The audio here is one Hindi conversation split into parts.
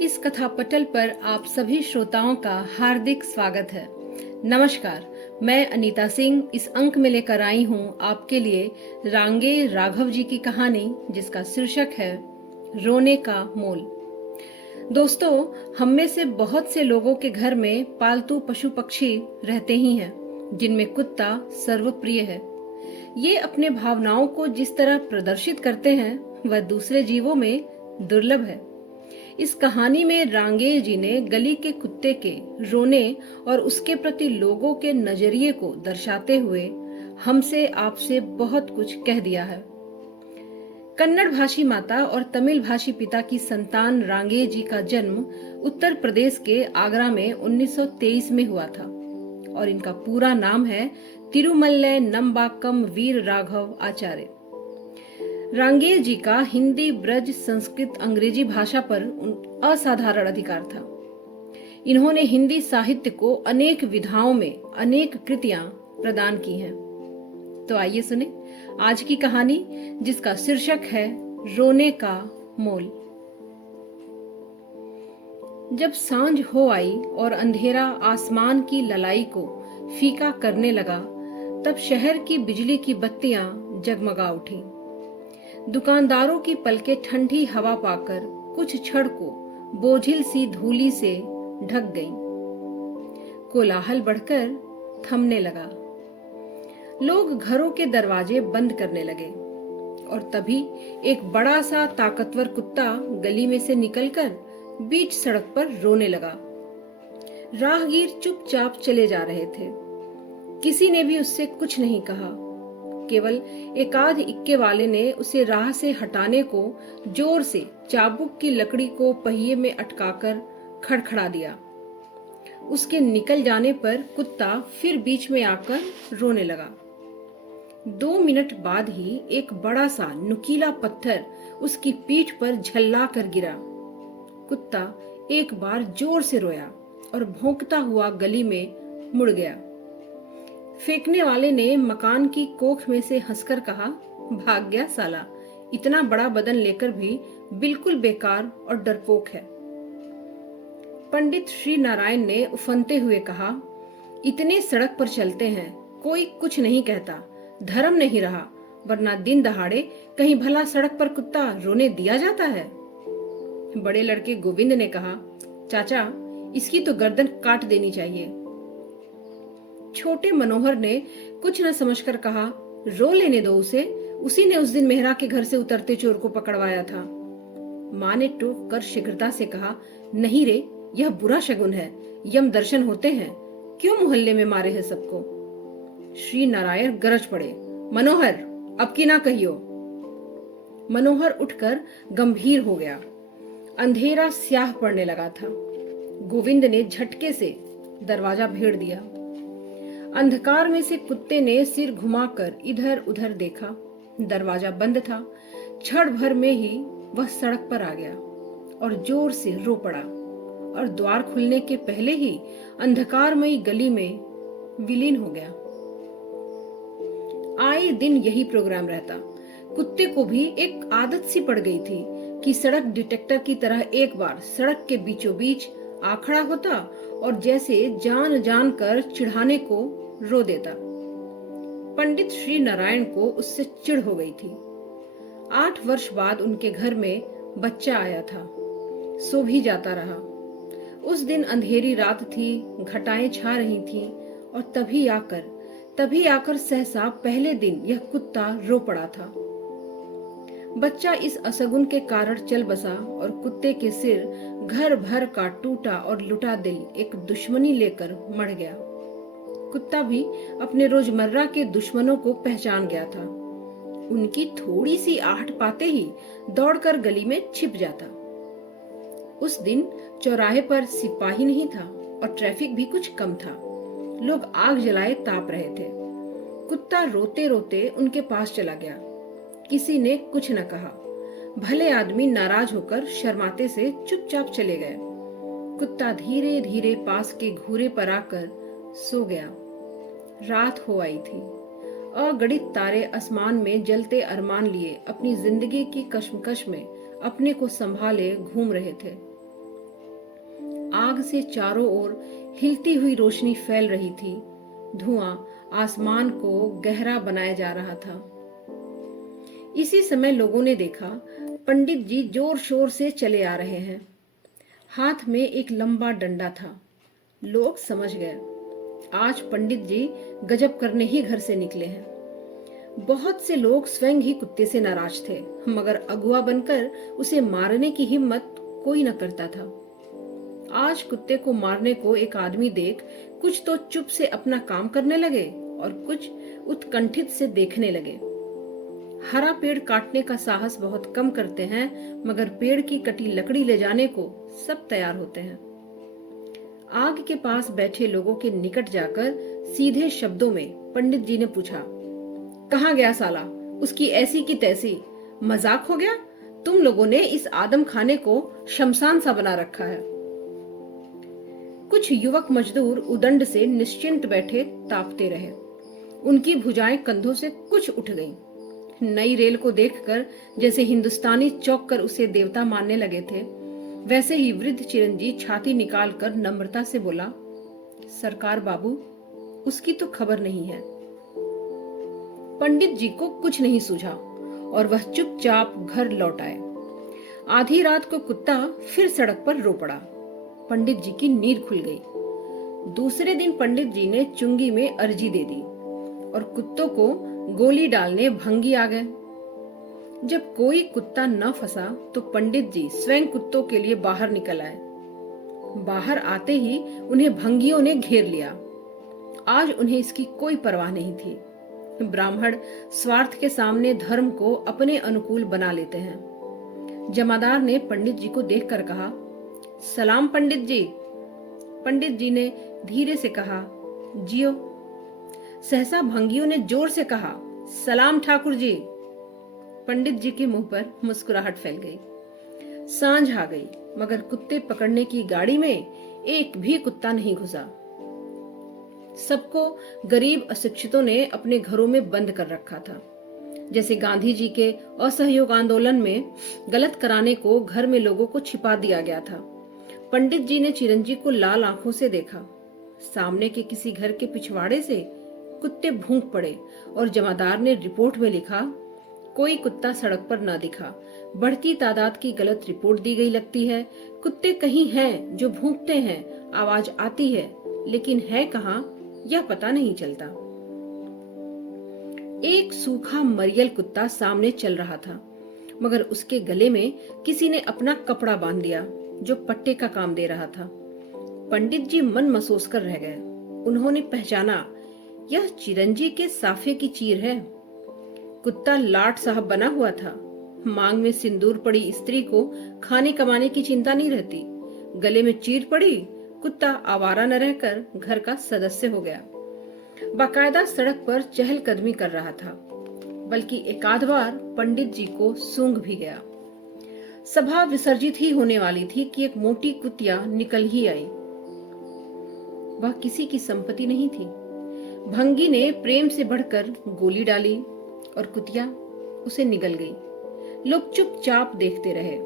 इस कथा पटल पर आप सभी श्रोताओं का हार्दिक स्वागत है। नमस्कार, मैं अनीता सिंह इस अंक में लेकर आई हूँ आपके लिए रांगे राघव जी की कहानी, जिसका शीर्षक है रोने का मोल। दोस्तों, हम में से बहुत से लोगों के घर में पालतू पशु पक्षी रहते ही हैं, जिनमें कुत्ता सर्वप्रिय है। ये अपने भावनाओं को जिस तरह प्रदर्शित करते हैं वह दूसरे जीवों में दुर्लभ है। इस कहानी में रांगे जी ने गली के कुत्ते के रोने और उसके प्रति लोगों के नजरिए को दर्शाते हुए हमसे आपसे बहुत कुछ कह दिया है। कन्नड़ भाषी माता और तमिल भाषी पिता की संतान रांगे जी का जन्म उत्तर प्रदेश के आगरा में 1923 में हुआ था और इनका पूरा नाम है तिरुमल्लै नम्बाकम वीर राघव आचार्य। रांगे जी का हिंदी, ब्रज, संस्कृत, अंग्रेजी भाषा पर असाधारण अधिकार था। इन्होंने हिंदी साहित्य को अनेक विधाओं में अनेक कृतियां प्रदान की हैं। तो आइए सुने आज की कहानी, जिसका शीर्षक है रोने का मोल। जब सांझ हो आई और अंधेरा आसमान की ललाई को फीका करने लगा, तब शहर की बिजली की बत्तियां जगमगा उठी। दुकानदारों की पलकें ठंडी हवा पाकर कुछ क्षण को बोझिल सी धूली से ढक गईं। कोलाहल बढ़कर थमने लगा। लोग घरों के दरवाजे बंद करने लगे और तभी एक बड़ा सा ताकतवर कुत्ता गली में से निकलकर बीच सड़क पर रोने लगा। राहगीर चुपचाप चले जा रहे थे। किसी ने भी उससे कुछ नहीं कहा। केवल एकाध इक्के वाले ने उसे राह से हटाने को जोर से चाबुक की लकड़ी को पहिए में अटकाकर खड़खड़ा दिया। उसके निकल जाने पर कुत्ता फिर बीच में आकर रोने लगा। 2 मिनट बाद ही एक बड़ा सा नुकीला पत्थर उसकी पीठ पर झल्ला कर गिरा। कुत्ता एक बार जोर से रोया और भौंकता हुआ गली में मुड़ गया। फेंकने वाले ने मकान की कोख में से हंसकर कहा, भाग गया साला, इतना बड़ा बदन लेकर भी बिल्कुल बेकार और डरपोक है। पंडित श्री नारायण ने उफनते हुए कहा, इतने सड़क पर चलते हैं, कोई कुछ नहीं कहता, धर्म नहीं रहा, वरना दिन दहाड़े कहीं भला सड़क पर कुत्ता रोने दिया जाता है। बड़े लड़के गोविंद ने कहा, चाचा, इसकी तो गर्दन काट देनी चाहिए। छोटे मनोहर ने कुछ न समझकर कहा, रो लेने दो उसे, उसी ने उस दिन मेहरा के घर से उतरते चोर को पकड़वाया था। माँ ने टोक कर शीघ्रता से कहा, नहीं रे, यह बुरा शगुन है, यम दर्शन होते हैं, क्यों मोहल्ले में मारे हैं सबको। श्री नारायण गरज पड़े, मनोहर, अब की ना कहियो। मनोहर उठकर गंभीर हो गया। अंधेरा स्याह पड़ने लगा था। गोविंद ने झटके से दरवाजा भेड़ दिया। अंधकार में से कुत्ते ने सिर घुमाकर इधर उधर देखा। दरवाजा बंद था। क्षण भर में ही वह सड़क पर आ गया और जोर से रो पड़ा और द्वार खुलने के पहले ही अंधकारमयी गली में विलीन हो गया। आए दिन यही प्रोग्राम रहता। कुत्ते को भी एक आदत सी पड़ गई थी कि सड़क डिटेक्टर की तरह एक बार सड़क के बीचों बीच आ खड़ा होता और जैसे जान जान कर चिढ़ाने को रो देता। पंडित श्री नारायण को उससे चिढ़ हो गई थी। 8 वर्ष बाद उनके घर में बच्चा आया था। सो भी जाता रहा। उस दिन अंधेरी रात थी, घटाएं छा रही थीं और तभी आकर सहसा पहले दिन यह कुत्ता रो पड़ा था। बच्चा इस असगुन के कारण चल बसा और कुत्ते के सिर घर भर का टूटा और लुटा दिल एक दुश्मनी लेकर मर गया। कुत्ता भी अपने रोजमर्रा के दुश्मनों को पहचान गया था। उनकी थोड़ी सी आहट पाते ही दौड़कर गली में छिप जाता। उस दिन चौराहे पर सिपाही नहीं था और ट्रैफिक भी कुछ कम था। लोग आग जलाए ताप रहे थे। कुत्ता रोते रोते उनके पास चला गया। किसी ने कुछ न कहा। भले आदमी नाराज होकर शर्माते से चुपचाप चले गए। कुत्ता धीरे धीरे पास के घूरे पर आकर सो गया। रात हो आई थी। अगणित तारे आसमान में जलते अरमान लिए अपनी जिंदगी की कश्मकश में अपने को संभाले घूम रहे थे। आग से चारों ओर हिलती हुई रोशनी फैल रही थी। धुआं आसमान को गहरा बनाया जा रहा था। इसी समय लोगों ने देखा पंडित जी जोर शोर से चले आ रहे हैं। हाथ में एक लंबा डंडा था। लोग समझ गए, आज पंडित जी गजब करने ही घर से निकले हैं। बहुत से लोग स्वयं ही कुत्ते से नाराज थे, मगर अगुआ बनकर उसे मारने की हिम्मत कोई न करता था। आज कुत्ते को मारने को एक आदमी देख कुछ तो चुप से अपना काम करने लगे और कुछ उत्कंठित से देखने लगे। हरा पेड़ काटने का साहस बहुत कम करते हैं, मगर पेड़ की कटी लकड़ी ले जाने को सब तैयार होते हैं। आग के पास बैठे लोगों के निकट जाकर सीधे शब्दों में पंडित जी ने पूछा, कहाँ गया साला? उसकी ऐसी की तैसी। मजाक हो गया? तुम लोगों ने इस आदम खाने को शमशान सा बना रखा है। कुछ युवक मजदूर उदंड से निश्चिंत बैठे ताकते रहे। उनकी भुजाएं कंधों से कुछ उठ गईं। नई रेल को देखकर जैसे हिंदुस्तानी चौंक कर उसे देवता मानने लगे थे, वैसे ही वृद्ध चिरंजी छाती निकालकर नम्रता से बोला, सरकार बाबू, उसकी तो खबर नहीं है। पंडित जी को कुछ नहीं सूझा और वह चुपचाप घर लौट आए। आधी रात को कुत्ता फिर सड़क पर रो पड़ा। पंडित जी की नींद खुल गई। दूसरे दिन पंडित जी ने चुंगी में अर्जी दे दी और कुत्तों को गोली डालने भंगी आ गए। जब कोई कुत्ता न फंसा तो पंडित जी स्वयं कुत्तों के लिए बाहर निकल आए। बाहर आते ही उन्हें भंगियों ने घेर लिया। आज उन्हें इसकी कोई परवाह नहीं थी। ब्राह्मण स्वार्थ के सामने धर्म को अपने अनुकूल बना लेते हैं। जमादार ने पंडित जी को देखकर कहा, सलाम पंडित जी। पंडित जी ने धीरे से कहा, जियो। सहसा भंगियों ने जोर से कहा, सलाम ठाकुर जी। पंडित जी के मुंह पर मुस्कुराहट फैल गई। सांझ आ गई, मगर कुत्ते पकड़ने की गाड़ी में एक भी कुत्ता नहीं घुसा। सबको गरीब अशिक्षितों ने अपने घरों में बंद कर रखा था। जैसे गांधी जी के असहयोग आंदोलन में गलत कराने को घर में लोगों को छिपा दिया गया था। पंडित जी ने चिरंजी को लाल आंखों से देखा। सामने के किसी घर के पिछवाड़े से कुत्ते भूंक पड़े और जमादार ने रिपोर्ट में लिखा, कोई कुत्ता सड़क पर ना दिखा। बढ़ती तादाद की गलत रिपोर्ट दी गई लगती है। कुत्ते कहीं हैं जो भूंकते हैं, आवाज आती है, लेकिन है कहाँ यह पता नहीं चलता। एक सूखा मरियल कुत्ता सामने चल रहा था, मगर उसके गले में किसी ने अपना कपड़ा बांध दिया जो पट्टे का काम दे रहा था। पंडित जी मन मसोस कर रह गए। उन्होंने पहचाना, यह चिरंजी के साफे की चीर है। कुत्ता लाट साहब बना हुआ था। मांग में सिंदूर पड़ी स्त्री को खाने कमाने की चिंता नहीं रहती। गले में चीर पड़ी, कुत्ता आवारा न रहकर घर का सदस्य हो गया। बाकायदा सड़क पर चहलकदमी कर रहा था, बल्कि एकाध बार पंडित जी को सूंघ भी गया। सभा विसर्जित ही होने वाली थी कि एक मोटी कुतिया निकल ही आई। वह किसी की संपत्ति नहीं थी। भंगी ने प्रेम से बढ़कर गोली डाली और कुतिया उसे निगल गई। लोग चुपचाप देखते रहे।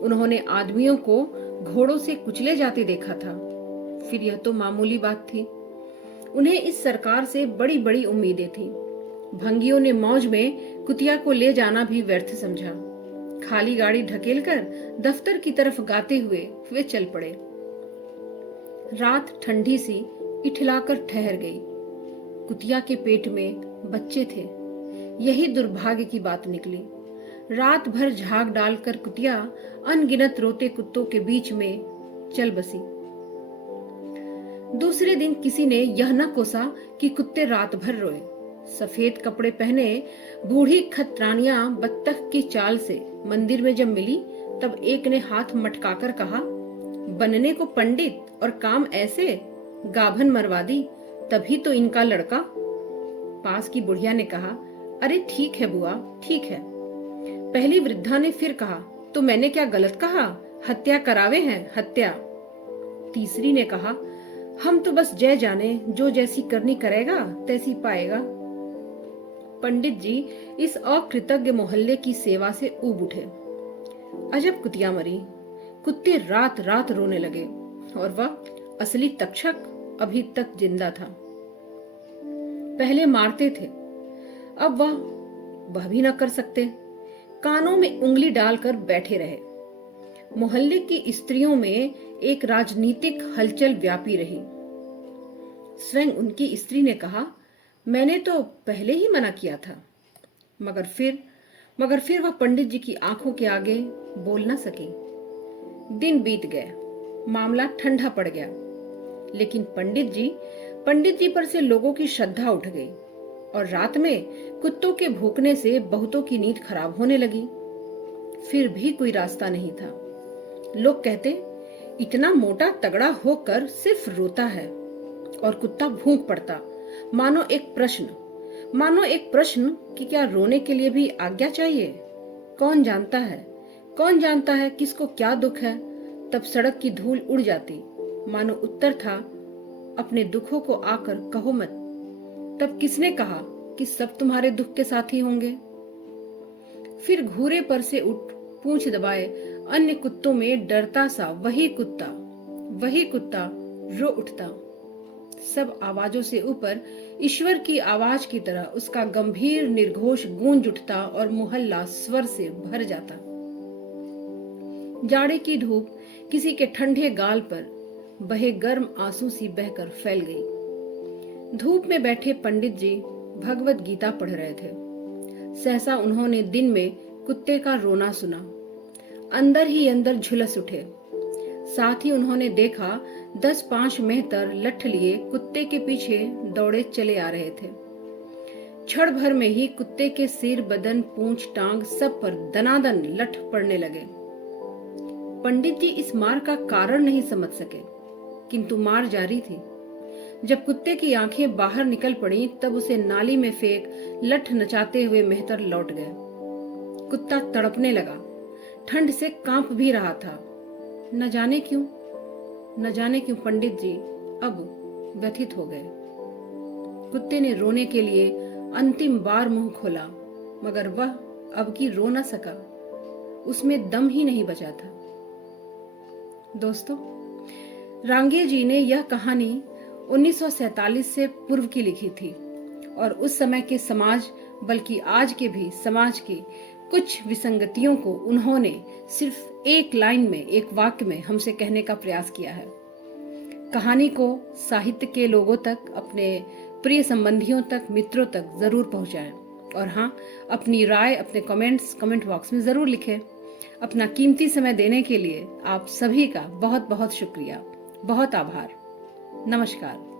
उन्होंने आदमियों को घोड़ों से कुचले जाते देखा था, फिर यह तो मामूली बात थी। उन्हें इस सरकार से बड़ी बड़ी उम्मीदें थी। भंगियों ने मौज में कुतिया को ले जाना भी व्यर्थ समझा। खाली गाड़ी ढकेलकर दफ्तर की तरफ गाते हुए वे चल पड़े। रात ठंडी सी इठलाकर ठहर गई। कुतिया के पेट में बच्चे थे। यही दुर्भाग्य की बात निकली। रात भर झाग डालकर कुतिया अनगिनत रोते कुत्तों के बीच में चल बसी। दूसरे दिन किसी ने यह न कोसा कि कुत्ते रात भर रोए। सफेद कपड़े पहने बूढ़ी खतरानियां बत्तख की चाल से मंदिर में जब मिली, तब एक ने हाथ मटकाकर कहा, बनने को पंडित और काम ऐसे, गाभन मरवा दी, तभी तो इनका लड़का। पास की बुढ़िया ने कहा, अरे ठीक है बुआ, ठीक है। पहली वृद्धा ने फिर कहा, तो मैंने क्या गलत कहा? हत्या करावे हैं, हत्या। तीसरी ने कहा, हम तो बस जय जाने, जो जैसी करनी करेगा तैसी पाएगा। पंडित जी इस अकृतज्ञ मोहल्ले की सेवा से ऊब उठे। अजब कुतिया मरी। कुत्ते रात रात रोने लगे। और वह असली तक्षक अभी तक जिंदा था। पहले मारते थे, अब वह भी न कर सकते। कानों में उंगली डालकर बैठे रहे। मोहल्ले की स्त्रियों में एक राजनीतिक हलचल व्यापी रही। स्वयं उनकी स्त्री ने कहा, मैंने तो पहले ही मना किया था। मगर फिर वह पंडित जी की आंखों के आगे बोल न सकी। दिन बीत गए, मामला ठंडा पड़ गया। लेकिन पंडित जी पर से लोगों की श्रद्धा उठ गई और रात में कुत्तों के भौंकने से बहुतों की नींद खराब होने लगी। फिर भी कोई रास्ता नहीं था। लोग कहते, इतना मोटा तगड़ा होकर सिर्फ रोता है, और कुत्ता भूख पड़ता, मानो एक प्रश्न कि क्या रोने के लिए भी आज्ञा चाहिए। कौन जानता है किसको क्या दुख है। तब सड़क की धूल उड़ जाती, मानो उत्तर था, अपने दुखों को आकर कहो मत। तब किसने कहा कि सब तुम्हारे दुख के साथी होंगे। फिर घूरे पर से उठ पूंछ दबाए अन्य कुत्तों में डरता सा वही कुत्ता रो उठता। सब आवाजों से ऊपर ईश्वर की आवाज की तरह उसका गंभीर निर्घोष गूंज उठता और मोहल्ला स्वर से भर जाता। जाड़े की धूप किसी के ठंडे गाल पर बहे गर्म आंसू सी बहकर फैल गई। धूप में बैठे पंडित जी भगवत गीता पढ़ रहे थे। सहसा उन्होंने दिन में कुत्ते का रोना सुना। अंदर ही अंदर झुलस उठे। साथ ही उन्होंने देखा 10-5 मेहतर लठ लिए कुत्ते के पीछे दौड़े चले आ रहे थे। क्षण भर में ही कुत्ते के सिर, बदन, पूंछ, टांग सब पर दनादन लठ पड़ने लगे। पंडित जी इस मार का कारण नहीं समझ सके, किंतु मार जारी थी। जब कुत्ते की आंखें बाहर निकल पड़ी तब उसे नाली में फेंक लठ नचाते हुए मेहतर लौट गए। कुत्ता तड़पने लगा, ठंड से कांप भी रहा था। न जाने क्यों पंडित जी अब व्यथित हो गए। कुत्ते ने रोने के लिए अंतिम बार मुंह खोला, मगर वह अब की रो न सका। उसमें दम ही नहीं बचा था। दोस्तों, रांगे जी ने यह कहानी 1947 से पूर्व की लिखी थी और उस समय के समाज, बल्कि आज के भी समाज की कुछ विसंगतियों को उन्होंने सिर्फ एक लाइन में, एक वाक्य में हमसे कहने का प्रयास किया है। कहानी को साहित्य के लोगों तक, अपने प्रिय संबंधियों तक, मित्रों तक जरूर पहुंचाएं। और हाँ, अपनी राय अपने कमेंट बॉक्स में जरूर लिखें। अपना कीमती समय देने के लिए आप सभी का बहुत बहुत शुक्रिया, बहुत आभार। नमस्कार।